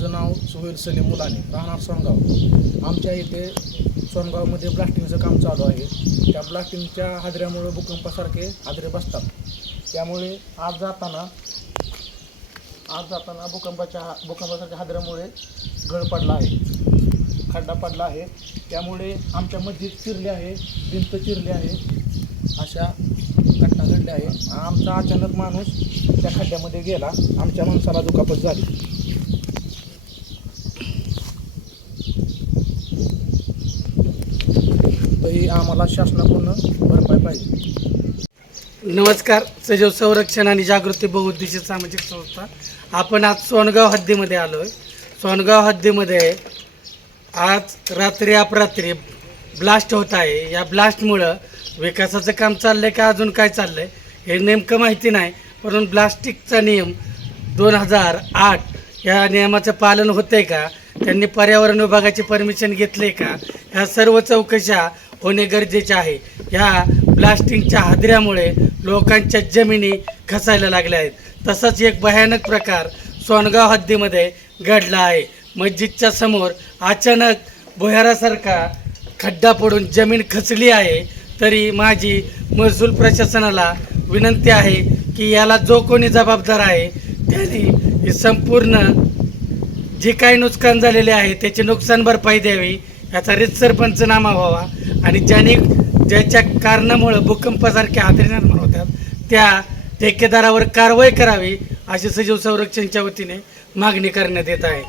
माझं नाव सुहेल सलीम मुलाने राहणार सोनगाव. आमच्या इथे सोनगावमध्ये ब्लास्टिंगचं काम चालू आहे. त्या ब्लास्टिंगच्या हादऱ्यामुळे भूकंपासारखे हादरे बसतात. त्यामुळे आज जाताना आज जाताना भूकंपाच्या भूकंपासारख्या हादऱ्यामुळे गळ पडला आहे. खड्डा पडला आहे. त्यामुळे आमच्या मस्जिद चिरली आहे भिंत चिरली आहे. अशा घटना घडल्या आहे आमचा अचानक माणूस त्या खड्ड्यामध्ये गेला. आमच्या माणसाला दुखापत झाली. ही आम्हाला शासनाकडून भरपाई पाहिजे. नमस्कार सजीव संरक्षण आणि जागृती बहुउद्देशीय सामाजिक संस्था. आपण आज सोनगाव हद्दीमध्ये आलो आहे सोनगाव हद्दीमध्ये आज रात्री अपरात्री ब्लास्ट होत आहे. या ब्लास्टमुळं विकासाचं काम चाललं आहे का अजून काय चाललं आहे हे नेमकं माहिती नाही परंतु प्लास्टिकचा नियम दोन हजार आठ या नियमाचं पालन होतं आहे का? त्यांनी पर्यावरण विभागाची परमिशन घेतली आहे का? ह्या सर्व चौकशा होणे गरजेचे आहे. ह्या ब्लास्टिंगच्या हादऱ्यामुळे लोकांच्या जमिनी खसायला लागल्या आहेत. तसाच एक भयानक प्रकार सोनगाव हद्दीमध्ये घडला आहे. मस्जिदच्या समोर अचानक भुयारासारखा खड्डा पडून जमीन खचली आहे तरी माझी महसूल प्रशासनाला विनंती आहे की याला जो कोणी जबाबदार आहे त्यांनी ही संपूर्ण जे काही नुकसान झालेले आहे त्याची नुकसान भरपाई द्यावी. याचा रितसर पंचनामा व्हावा. आणि ज्याने ज्याच्या कारणामुळं भूकंपासारख्या हादरी निर्माण होतात त्या ठेकेदारावर कारवाई करावी अशी सजीव संरक्षणच्या वतीने मागणी करण्यात येत आहे.